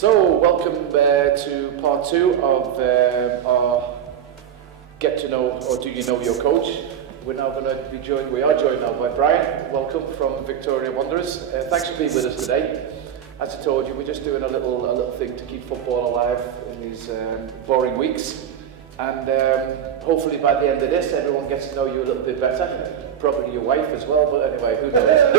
So, welcome to part two of our Get to Know or Do You Know Your Coach. We're now going to be joined, we are joined now by Brian. Welcome from Victoria Wanderers. Thanks for being with us today. As I told you, we're just doing a little thing to keep football alive in these boring weeks. And hopefully by the end of this, everyone gets to know you a little bit better. Probably your wife as well, but anyway, who knows?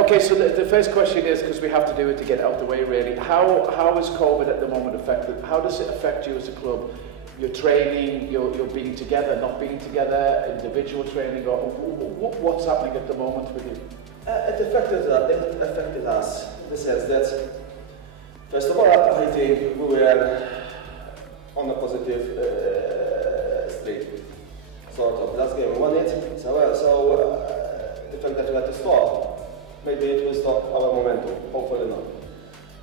Okay, so the first question is, because we have to do it to get it out of the way really, how is COVID at the moment affected? How does it affect you as a club? Your training, your being together, not being together, individual training, or what's happening at the moment with you? It affected us in the sense that, first of all, I think we were on a positive streak. Sort of. Last game we won it, so the fact that we had to stop, maybe it will stop our momentum, hopefully not.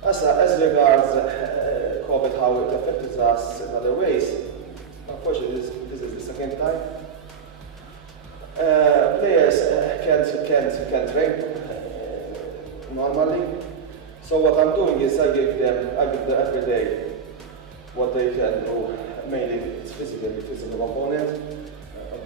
As regards COVID, how it affected us in other ways, unfortunately this is the second time. Players can't train normally, so what I'm doing is I give them every day what they can do, mainly it's physical component.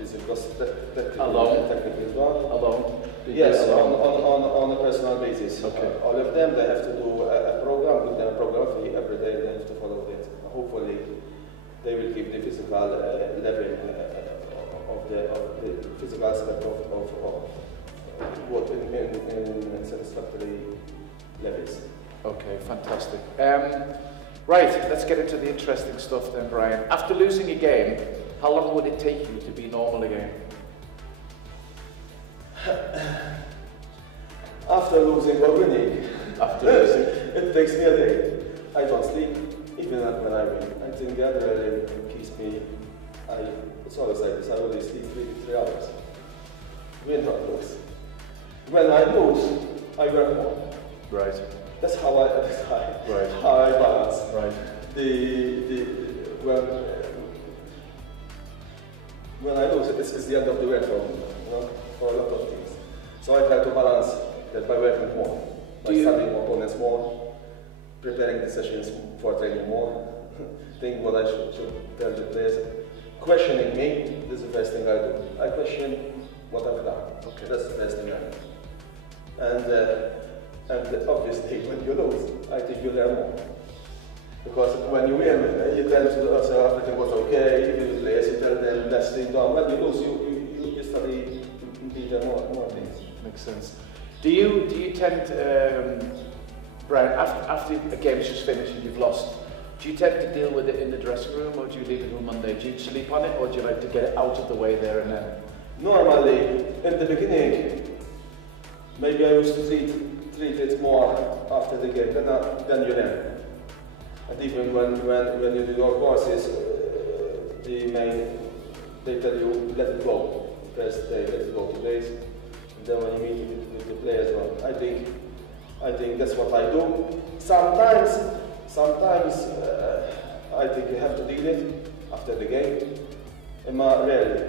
Because that alone? Technically as well. Alone? Yes, alone? on a personal basis. Okay. All of them, they have to do a program, give them a program every day, they have to follow it. Hopefully, they will keep the physical level of the physical aspect of what in satisfactory levels. Okay, fantastic. Right, let's get into the interesting stuff then, Brian. After losing a game, how long would it take you to be normal again? After losing or winning, After losing, it takes me a day. I don't sleep, even when I win. I think the adrenaline keeps me. It's always like this. I only sleep 3 hours. Win or lose. When I lose, I work more. right. That's how I balance. Right. When I lose, it's the end of the work for me, for a lot of things. So I try to balance that by working more, by studying opponents more, preparing the sessions for training more, think what I should tell the players. Questioning me, this is the first thing I do. I question what I've done. Okay. That's the first thing I do. And obviously, when you lose, I think you learn more. Because when you win, you tell to everything was okay, even with players, you tell them less things done. When you lose, you study more things. Makes sense. Do you tend, Brian, after a game's just finished and you've lost, do you tend to deal with it in the dressing room, or do you leave it on Monday? Do you sleep on it, or do you like to get it out of the way there and then? Normally, in the beginning, maybe I used to treat it more after the game, then you learn. And even when you do your courses, they tell you let it go. First day, let it go 2 days. And then when you meet with the players, well, I think that's what I do. Sometimes I think you have to deal it after the game. Rarely,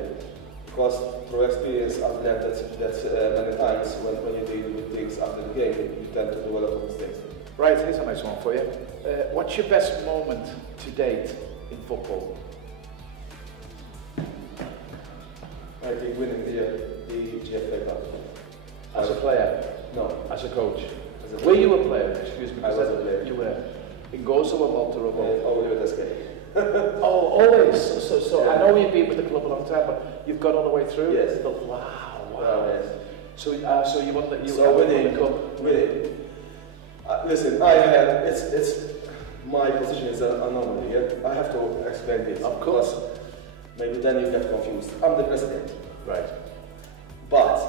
because through experience I've learned that many times when you deal with things after the game, you tend to do a lot of mistakes. Right, here's a nice one for you. What's your best moment to date in football? I think winning the GFA Cup. As a player? No. As a coach? Were you a player? Excuse me. I was a player. You were? In Gozo or Malta or both? Only with SK. Oh, always? So yeah. I know you've been with the club a long time, but you've got all the way through? Yes. Wow. Yes. So you won the winning cup? Winning. Listen, I had, it's my position is an anomaly, yeah? I have to explain this. Of course. Maybe then you get confused. I'm the president. Right. But,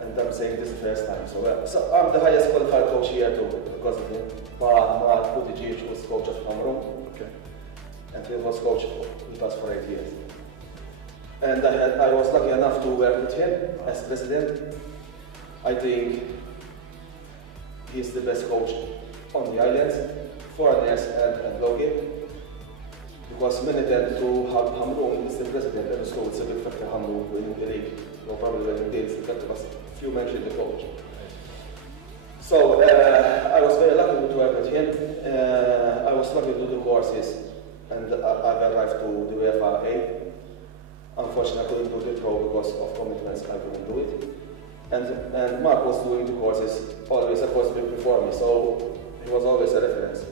and I'm saying this the first time, so I'm the highest qualified coach here too, because of him. But Buttigieg was coach of Cameroon. Okay. And he was coach with us for 8 years. And I was lucky enough to work with him as president. I think he's the best coach on the islands, foreigners and local. Because many tend to have Hamrun is the president, and so it's a big factor Hamrun in the league. Or probably when he did, because few mentioned the coach. So I was very lucky to work with him. I was lucky to do courses, and I arrived to the UEFA A. Unfortunately, I couldn't do the pro because of commitments. I couldn't do it. And Mark was doing the courses always a course before me, so he was always a reference.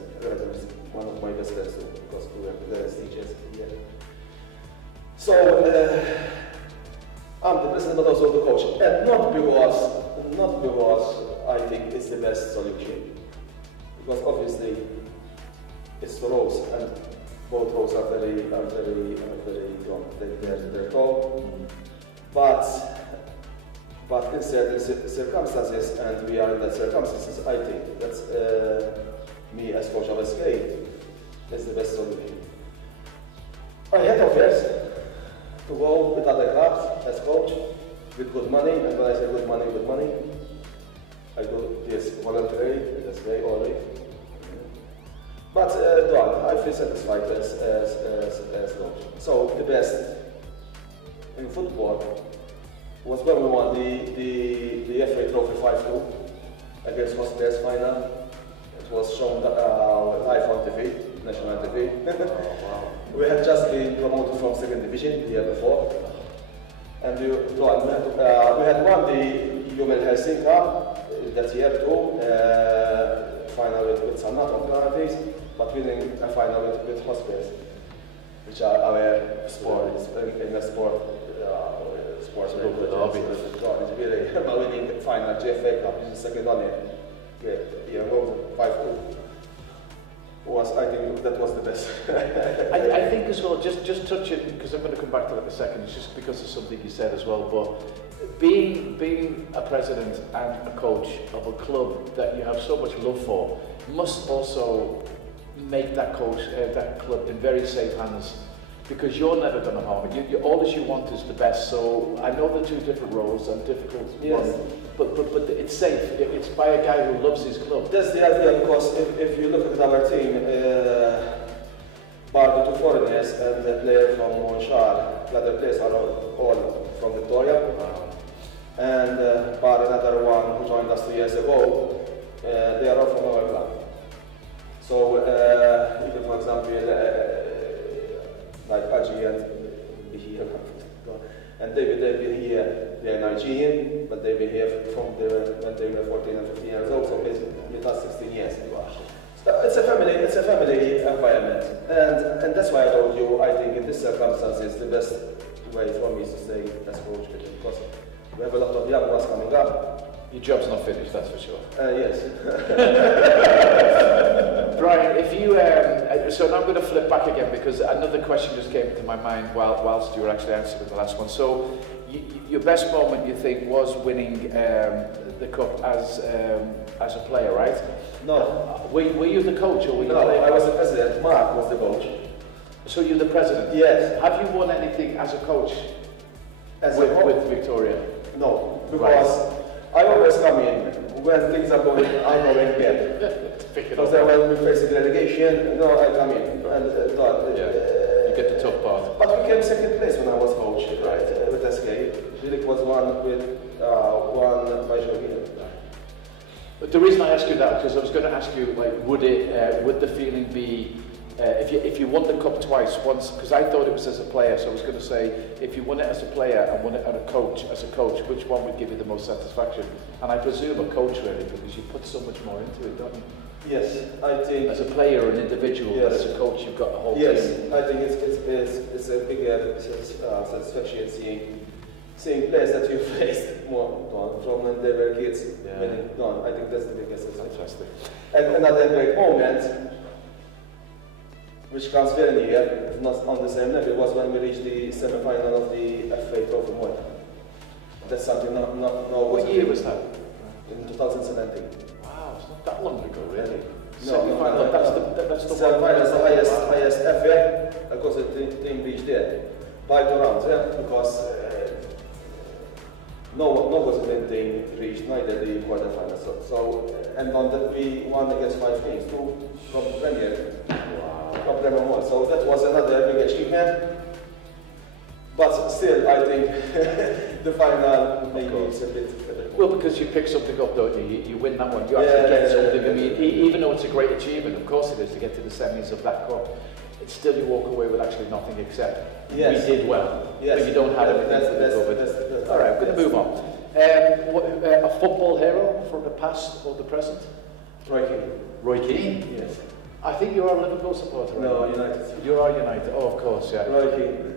One of my best friends too, because we were the teachers here. So I'm the president, but also the coach, and not because I think it's the best solution, because obviously it's the roles, and both roles are very strong. They're tall, but in certain circumstances, and we are in that circumstances, I think that's me as coach of SK is the best solution. I had offers to go with other clubs as coach with good money, and when I say good money, I do this voluntarily, this way always. But I feel satisfied as coach. So the best in football was when we won the FA Trophy 5-2 against Hostess final. It was shown live on TV, national TV. Oh, wow. We had just been promoted from second division the year before, and we had won the Human Helsinki that year too, final with some not on penalties, but winning a final with Hostess, which are our sports in the sports group. It's really about winning the final GFA Cup, which is the second on it. Yeah, 5-2. I think that was the best. I think as well, just touching, because I'm going to come back to that in a second, it's just because of something you said as well, but being a president and a coach of a club that you have so much love for must also make that club in very safe hands, because you're never going to harm it. All that you want is the best. So I know the two different roles and difficult ones, but it's safe. It's by a guy who loves his club. That's the idea, because if you look at our team, bar the two foreigners and the player from Monchar, the other players are all from Victoria, and bar another one who joined us 2 years ago, they are all from our club. So even for example, like Aji and Bihir, and they've been here, they're Nigerian, but they've been here when they were 14 and 15 years old, so basically with us 16 years. So it's a family environment, and that's why I told you, I think in this circumstances, the best way for me is to stay as coach, because we have a lot of young ones coming up. Your job's not finished, that's for sure. Yes. Brian, if you, so now I'm going to flip back again, because another question just came to my mind whilst you were actually answering the last one. So your best moment, you think, was winning the cup as a player, right? No. Were you the coach, or were you No, I was the president. Mark was the coach. So you're the president? Yes. Have you won anything as a coach with Victoria? No, because I always come in when things are going, I go in again. Because when we face the relegation, no, I come in and you get the tough part. But we came second place when I was coach, right? With SK. Really was one by Jorginho. But the reason I ask you that, because I was going to ask you, like, would the feeling be if you won the cup twice, once, because I thought it was as a player, so I was going to say, if you won it as a player and won it as a coach, which one would give you the most satisfaction? And I presume a coach, really, because you put so much more into it, don't you? Yes, I think. As a player or an individual, yes. But as a coach, you've got the whole yes, team. Yes, I think it's a bigger satisfaction seeing players that you faced more from when they were kids. Yeah. I think that's the biggest satisfaction. Fantastic. And another great moment, which comes very near, if not on the same level, was when we reached the semi-final of the FA Trophy Malta. That's something no. What year was that? In 2017. Wow, it's not that long ago, really. No, that's the semi-final is the highest FA, because the team reached there by 2 rounds, yeah, because no Brazilian team reached neither the quarterfinals. So and on that we won against 5 games, 2 from Premier. From Premier 1. So that was another big achievement. But still, I think the final maybe it's a bit. Well, because you pick something up, don't you? You win that one. You actually get something. I mean, even though it's a great achievement, of course it is, to get to the semis of that cup, it's still you walk away with actually nothing except we did well. Yes. But you don't have anything to go with. All right, we're going to move on. A football hero from the past or the present? Roy Keane. Roy Keane? Yes. I think you're a Liverpool supporter, right? No, United. You are United. Oh, of course, yeah. Roy Keane.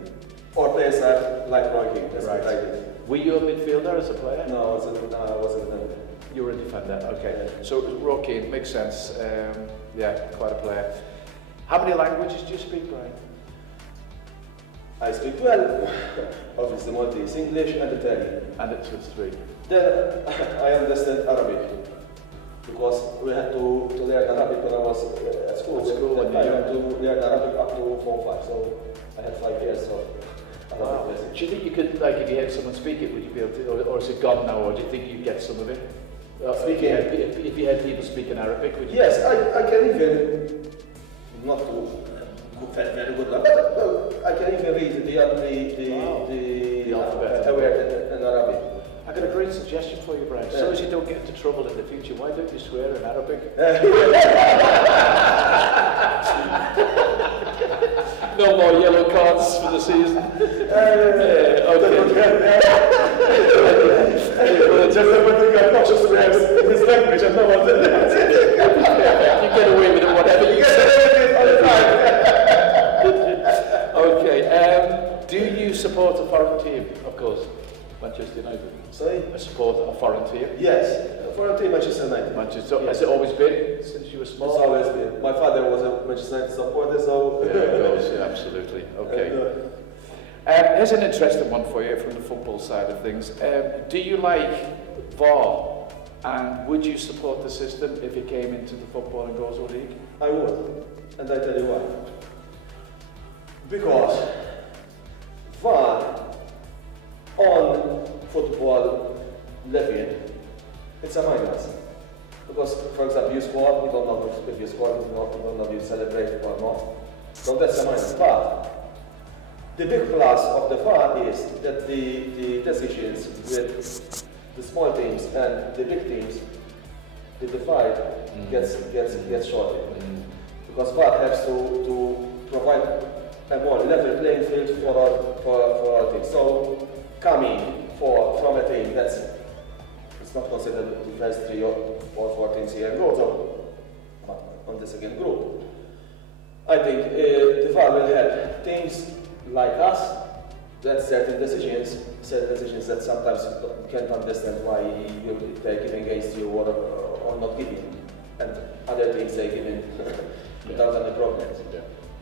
Or players like Roy Keane. That's right. what I did. Were you a midfielder as a player? No, I was a defender. You were a defender, okay. Yeah. So Roy Keane, makes sense. Yeah, quite a player. How many languages do you speak, Brian? I speak well, obviously Maltese, English and Italian. And it's just three. Then I understand Arabic, because we had to learn Arabic when I was at school. I had to learn Arabic up to 4 5, so I had 5 years of Arabic lessons. Do you think you could, like, if you heard someone speak it, would you be able to, or is it gone now, or do you think you'd get some of it? Speaking, if you had people speaking Arabic, would you? Yes, I can even, not to very good, but I can even read the alphabet in Arabic. I got a great suggestion for you, Brian. So as you don't get into trouble in the future, why don't you swear in Arabic? No more yellow cards for the season. You get away with it, whatever you say. Okay. Do you support a foreign team? Of course, Manchester United. Sorry? I support a foreign team. Yes, a foreign team, Manchester United. Manchester. Has it always been since you were small? It's always been. My father was a Manchester United supporter, so. Yeah, of course, yeah, absolutely. Okay. Here's an interesting one for you from the football side of things. Do you like VAR? And would you support the system if it came into the Football and Goals League? I would, and I tell you why. Because VAR on football level, it's a minus. Because, for example, you score, you don't know if you score, you don't know if you celebrate or not. So that's a minus. But the big plus of the VAR is that the decisions with the small teams and the big teams, the divide gets shorter. Because VAR has to provide a more level playing field for all teams. So coming from a team that's it's not considered the first 3 or 4 teams here in row, on the second group. I think the VAR will help teams like us that certain decisions that sometimes you can't understand why they're giving against you or not giving, and other teams they're giving without any problems. Yeah.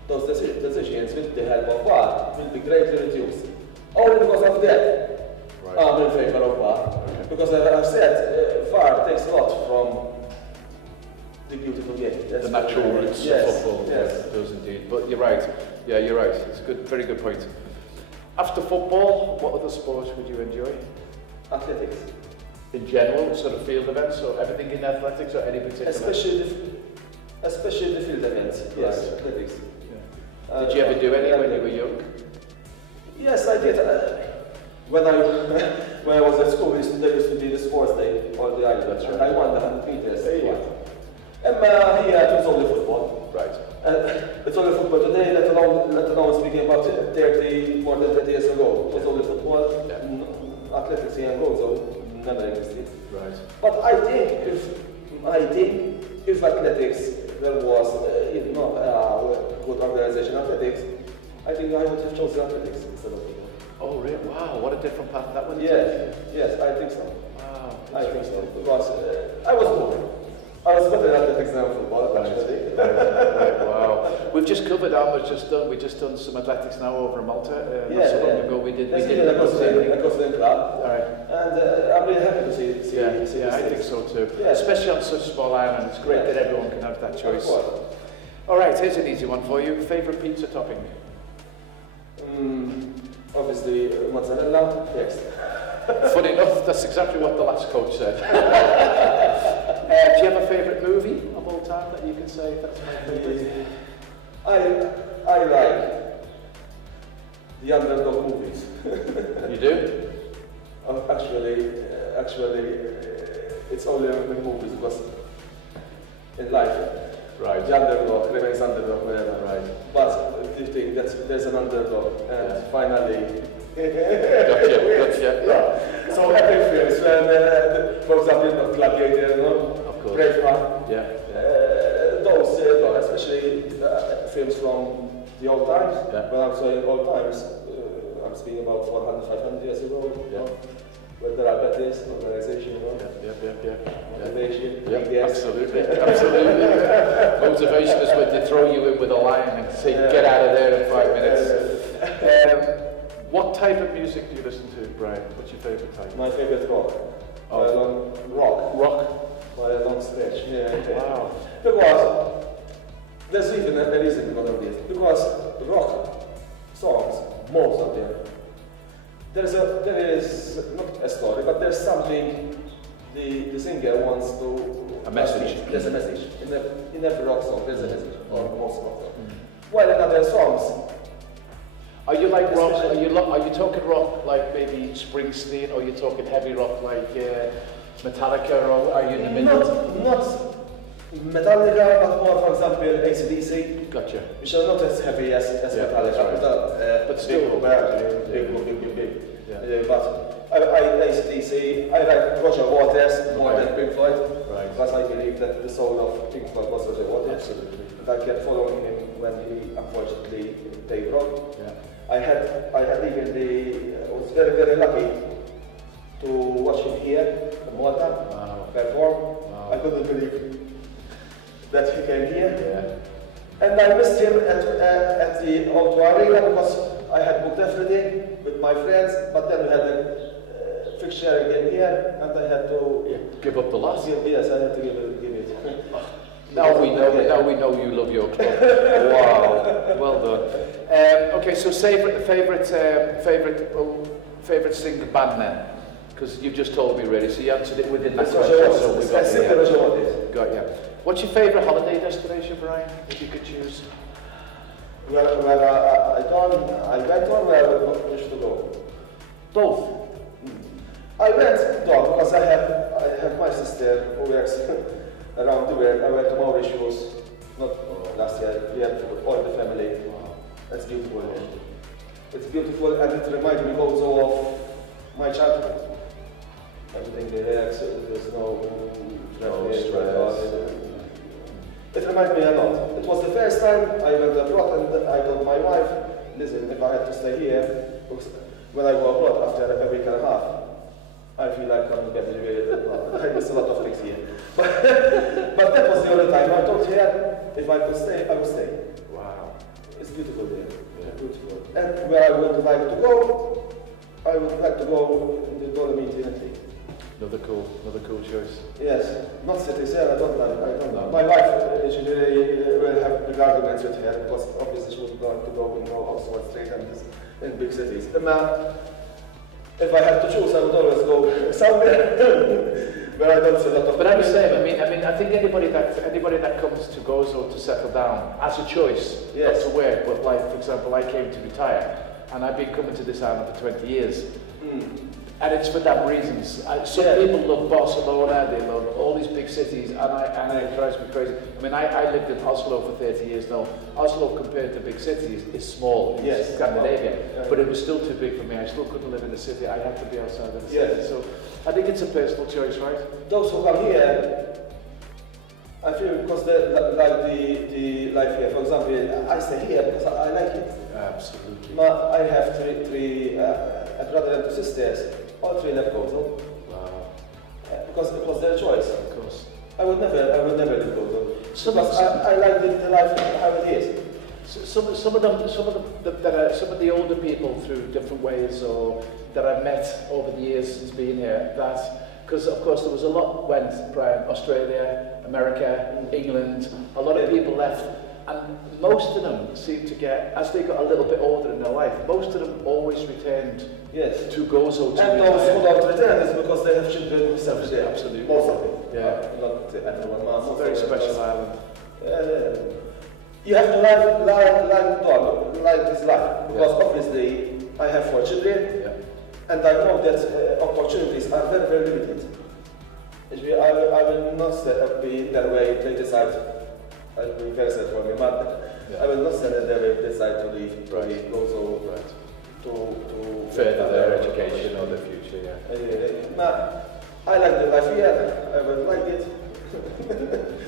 Those decisions, with the help of VAR, will be greatly reduced. Only because of that, right. I'm in favor of VAR. Okay. Because as I've said, VAR takes a lot from the beautiful game. That's the natural roots of football. Yes, it does indeed. But you're right. Yeah, you're right. It's a good, very good point. After football, what other sports would you enjoy? Athletics. In general, sort of field events, or everything in athletics, or any particular? Especially the field events. Yes, right. Athletics. Yeah. Did you ever do any when you were young? Yes, I did. When I was at school, there used to be the sports day on the island. Right. I won the 100 meters. And here it was only football. Right. It's only football today, let alone speaking about 30, more than 30 years ago. It was only football, athletics here and goal, so never existed. Right. But I think if athletics there was not a good organization athletics, I think I would have chosen athletics instead of football. Oh really? Wow, what a different path that would Yes, I think so. Wow. I think so. Because I was bored. I was better at athletics than football, actually. Right, wow. We've just covered we've just done some athletics now over in Malta. Not so long ago we did a Gosling club. All right. And I'm really happy to see I think so too. Yeah. Especially on such a small island, it's great that everyone can have that choice. All right, here's an easy one for you. Favourite pizza topping? Obviously, mozzarella, next. Funny enough, that's exactly what the last coach said. Do you have a favourite movie of all time that you can say that's my favourite? I like the underdog movies. You do? Actually, it's only in movies because in life, Right. the underdog remains underdog wherever. Right. But you think that there's an underdog, and finally. Gotcha. Yeah. So every films, when, for example, Gladiator, Of course. Braveheart, Yeah. those, especially films from the old times. Yeah. When I'm saying old times, I'm speaking about 400, 500 years ago. Yeah. Where there are betters, organization, Yeah. motivation, Yeah, absolutely. Motivation is when they throw you in with a line and say, get out of there in 5 minutes. What type of music do you listen to, Brian? What's your favourite type? My favourite rock. Rock. By a long stretch. Wow. Because there's even a reason because of this. Because rock songs, most of them, there is not a story, but there's something the singer wants to. A message. There's a message in every rock song. There's a message, or most rock songs. While in other songs. Are you like rock? Are you talking rock like maybe Springsteen, or are you talking heavy rock like Metallica, or are you in the middle? Not Metallica, but more, for example, AC/DC. Gotcha. Which are not as heavy as Metallica, right. But still big. Yeah. But AC/DC, I like Roger Waters more than Pink Floyd, because I believe that the soul of Pink Floyd was Roger Waters. Absolutely. And I kept following him when he unfortunately died wrong. Yeah. I had even was very lucky to watch him here in Malta perform. Wow. I couldn't believe that he came here. Yeah. And I missed him at the O2 Arena because I had booked everything with my friends, but then we had a fixture again here, and I had to give up the last. Yes, I had to give it. Now we know you love your club. Wow, well done. Okay, so favorite singer band then, because you just told me already. So you answered it within that question. So we got you. What's your favorite holiday destination, Brian? If you could choose. Where I went on, where I wish to go. Both. I went because I have my sister who works around the world. I went to Mauritius, not last year. We had all the family. Wow. It's beautiful. It's beautiful, and it reminds me also of my childhood. Everything relaxed. There's no stress. It reminds me a lot. It was the first time I went abroad, and I told my wife, listen, if I had to stay here, because when I go abroad after a week and a half, I feel like I'm getting really I miss a lot of things here. But that was the only time. I told her, if I could stay, I would stay. Wow. It's beautiful there. Yeah. Beautiful. And where I would like to go, I would like to go in the Dolomites in Italy. Another cool choice. Yes, not cities. I don't know. My wife, she will have big arguments with her because obviously she would want to go in Oxford Street and in big cities. If I had to choose, I would always go somewhere where I don't see a lot of. But I'm the same. I mean, I think anybody that comes to Gozo to settle down as a choice, not to work, but like for example, I came to retire, and I've been coming to this island for 20 years. And it's for that reasons. Some people love Barcelona, they love all these big cities, and it drives me crazy. I mean, I lived in Oslo for 30 years now. Oslo compared to big cities is small in Scandinavia, but it was still too big for me. I still couldn't live in the city. I had to be outside of the city. So I think it's a personal choice, right? Those who come here, I feel because they like the life here. For example, I stay here because I like it. Absolutely. I have three a brother and two sisters. All three left Gozo. Wow. Because it was their choice. Of course. I would never leave Gozo. Because I like the life how it is. Some of the older people through different ways, or that I've met over the years since being here, because of course there was a lot went, Brian, Australia, America, England, a lot of people left, and most of them seemed to get, as they got a little bit older in their life, most of them always returned to Gozo to and those who don't return is because they have children who suffer there. Absolutely. Most of them. Yeah. Not everyone. It's a very special island. You have to like this life, because obviously I have 4 children, And I know that opportunities are very, very limited. I will not be in their way if they decide, I'll be very sad for me, but I will not stand in their way if they decide to leave, go to further their education or their future, I like the life here, I would like it.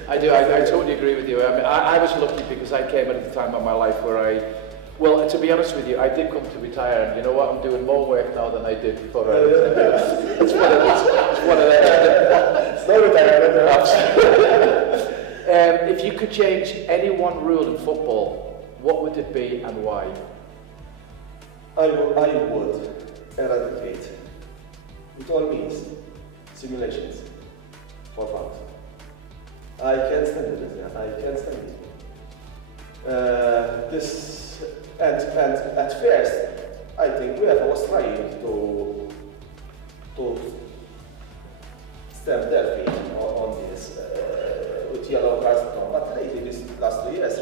I do, I totally agree with you. I mean, I was lucky because I came at a time of my life where well, to be honest with you, I did come to retire, and you know what, I'm doing more work now than I did for it's one of them. It's not retirement. If you could change any one rule in football, what would it be and why? I would eradicate, with all means, simulations for fun. I can't stand it. I can't stand it. And at first, I think UEFA was trying to stamp their feet on this with yellow cards, but lately these last 2 years,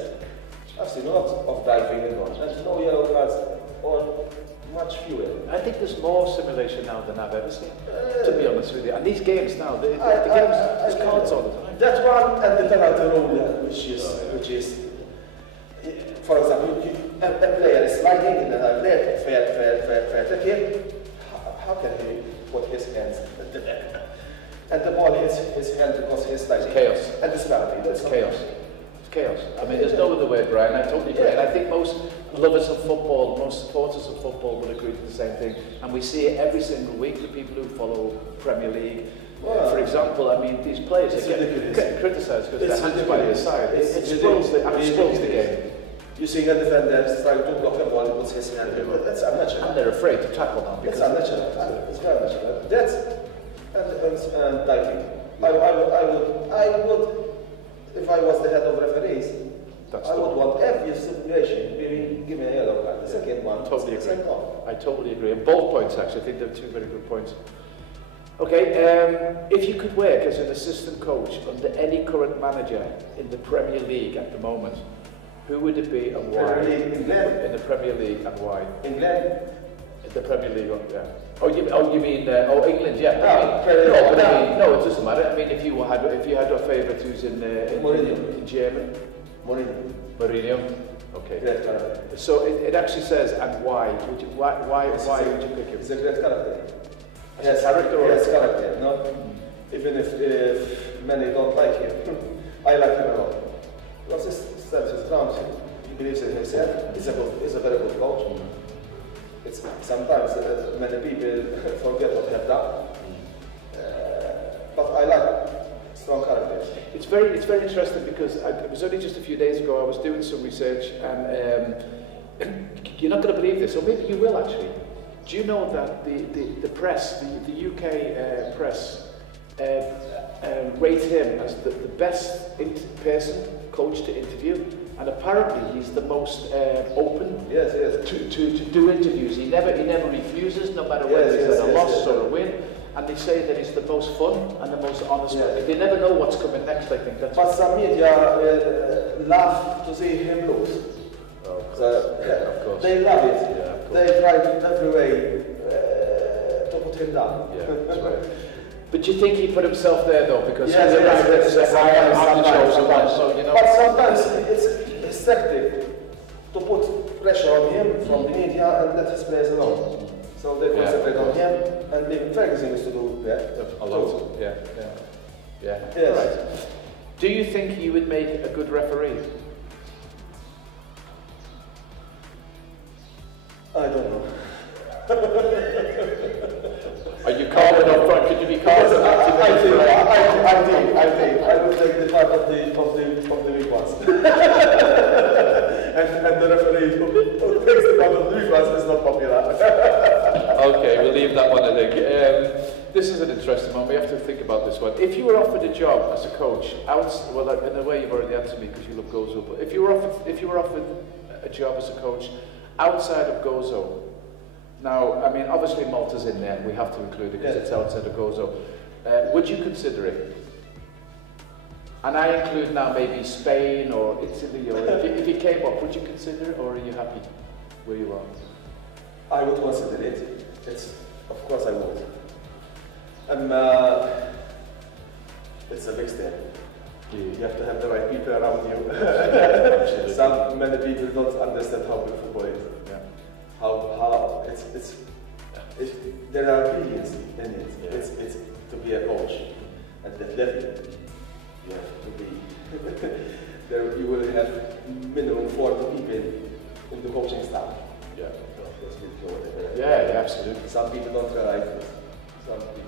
I've seen a lot of diving and on, and no yellow cards or much fewer. I think there's more simulation now than I've ever seen, to be honest with you. And these games now, the games, there's cards all the time. That one and the penalty rule, which is, for example, a player is sliding in another player, fair tackle. How can he put his hands at the back? And the ball hits his hand because he's sliding. It's chaos. And it's penalty. It's chaos. It's chaos. I mean, there's no other way, Brian. I totally agree. And I think most lovers of football, most supporters of football would agree to the same thing. And we see it every single week, the people who follow Premier League. For example, I mean, these players are getting criticised because their hands by their side. It spoils the game. You see a defender trying to block a ball, puts his hand in, but that's unnatural. And they're afraid to tackle now. It's unnatural. It's very unnatural. That's and diving. I would, if I was the head of referees, I would want every situation, give me a yellow card. The second one, totally agree. I totally agree. And both points, actually, I think they're two very good points. Okay, if you could work as an assistant coach under any current manager in the Premier League at the moment, who would it be and why? England. In the Premier League and why? England. In the Premier League, yeah. Oh, you mean England? Yeah. No, it doesn't matter. I mean, if you had a favourite who's in Germany. Mourinho. Okay. Great character. So it actually says and why? Why would you pick him? He's a great character. Yes, character or character. No, even if many don't like him, I like him a lot. Because he stands his ground. He believes in himself. He's a very good coach. It's sometimes many people forget what they have done, but I like strong characters. It's very interesting because it was only just a few days ago I was doing some research and you're not going to believe this, or maybe you will actually. Do you know that the press, the UK press, rate him as the best coach to interview? And apparently he's the most open to do interviews. He never refuses, no matter whether he's at a loss or a win. And they say that he's the most fun and the most honest. They never know what's coming next, I think. But some media love to see him lose. Of course. They love it. Yeah, they try in every way to put him down. Yeah, that's right. But do you think he put himself there though? Because I'm the chosen one. So, you know. But sometimes it's effective to put pressure on him from the media and let his players alone. So they concentrate on him, and leave Ferguson used to do that. A lot. Yeah. Yes. Right. Do you think he would make a good referee? I don't know. Are you calm enough front? Could you be calm enough? I think. I would take the part of the weak ones. and the referee who takes the part of the weak ones is not popular. Okay, we'll leave that one, I think. This is an interesting one. We have to think about this one. If you were offered a job as a coach, well, in a way you've already answered me because you love Gozo, but if you were offered a job as a coach outside of Gozo, now, I mean, obviously Malta's in there. We have to include it because it's outside of Gozo. Would you consider it? And I include now maybe Spain or Italy, or if you came up, would you consider it, or are you happy where you are? I would consider it. It's Of course I would. It's a big step. You have to have the right people around you. Many people don't understand how good football is. Yeah. How there are billions in it. Yeah. It's to be a coach at that level. You have to be. There you will have minimum 40 people in the coaching staff. Yeah. Yeah, absolutely. Some people don't realize it.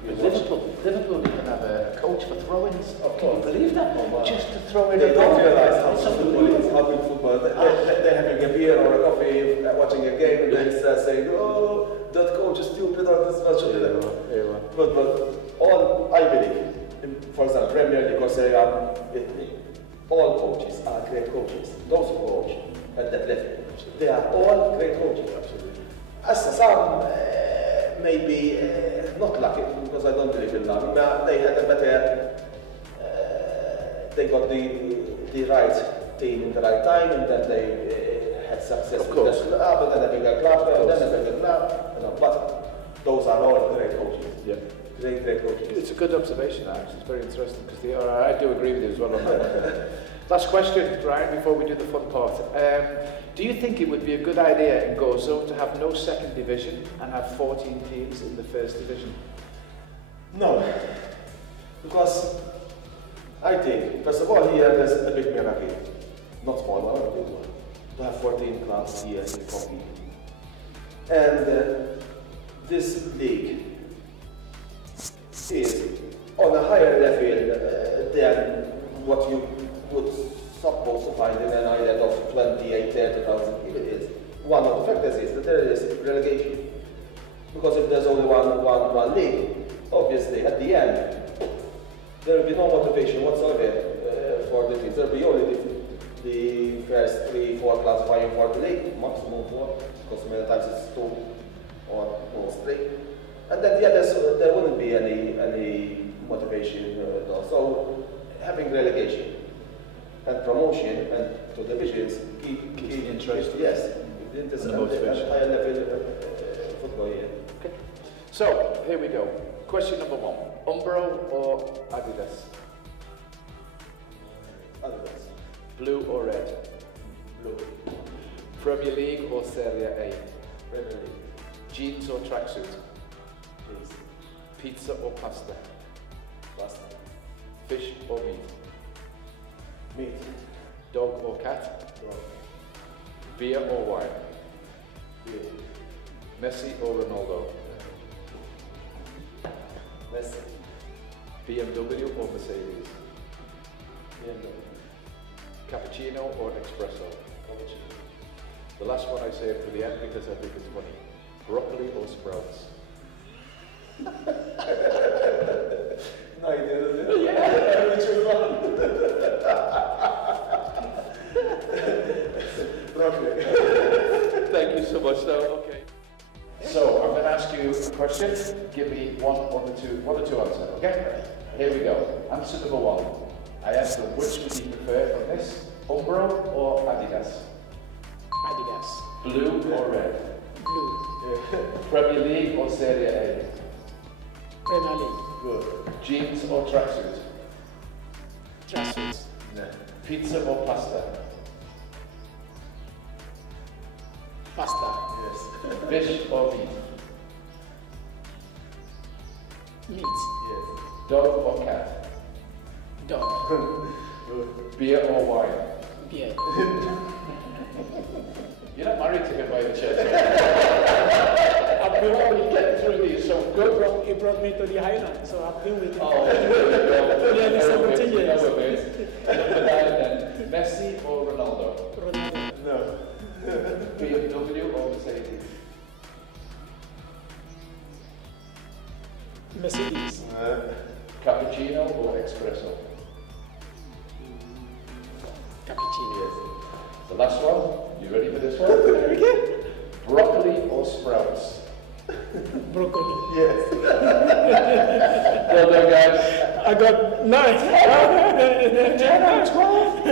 Liverpool even have a coach for throw-ins. Of Can you course. believe that? Oh, wow. Just to throw in They a don't goal. realize how It's good football is. unbelievable. How good football. They're having a beer or a coffee, watching a game, and then saying, "Oh, that coach is stupid," or this much. But all I believe, for example, Premier League or Serie A, all coaches are great coaches. Those who coach at that level, they are all great coaches. Absolutely. As some maybe not lucky, because I don't believe in luck, but they had a better, they got the right team in the right time, and then they had success. Of course. But then a bigger club, and then a bigger club, but those are all great coaches. Yeah. Great coaches. It's a good observation, actually. It's very interesting because I do agree with you as well on that. Last question, Brian, before we do the fun part. Do you think it would be a good idea in Gozo to have no second division and have 14 teams in the first division? No, because I think, first of all, here there's a big miracle. Not small one, a big one. To have 14 clubs here in compete. And this league is on a higher level than what you would suppose to find in an island of 28, 30,000 people. One of the factors is that there is relegation. Because if there's only one league, obviously at the end, there will be no motivation whatsoever for the teams. There will be only the first 3, 4 clubs vying for the league, maximum 4, because many times it's 2 or most 3. And then the others, there wouldn't be any motivation at all. So having relegation and promotion and to divisions keep interest. Yes, it is And a the motivation. higher level football. Yeah. Okay. So, here we go. Question number 1. Umbro or Adidas? Adidas. Blue or red? Blue. Premier League or Serie A? Premier League. Jeans or tracksuit? Please. Pizza or pasta? Pasta. Fish or meat? Meat. Dog or cat? Dog. Beer or wine? Beer. Messi or Ronaldo? Messi. BMW or Mercedes? BMW. Cappuccino or espresso? Cappuccino. The last one I say to the end because I think it's funny. Broccoli or sprouts? No, you didn't. Yeah. Which one? Broccoli. Thank you so much. Okay. So I'm going to ask you a question. Give me one or two answers. Okay? Here we go. Answer number 1. I asked them which would you prefer from this, Umbro or Adidas? Adidas. Blue or red? Blue. Premier League or Serie A? Premier League. Good. Jeans or tracksuit? Tracksuits. No. Pizza or pasta? Pasta. Yes. Fish or meat? Meat. Yes. Dog or cat? Dog. Beer or wine? Beer. You're not married to him by the church. I've been already getting through these, so good. He brought me to the Highland, so I've been with him. Oh, there we Nearly 17 years. Number 9 then. Messi or Ronaldo? Ronaldo. No. BMW or Mercedes? Mercedes. Cappuccino or espresso? Cappuccino. The last one. You ready for this one? Broccoli or sprouts? Broccoli. Yes. Well done, guys. I got 9. 10 out of 12.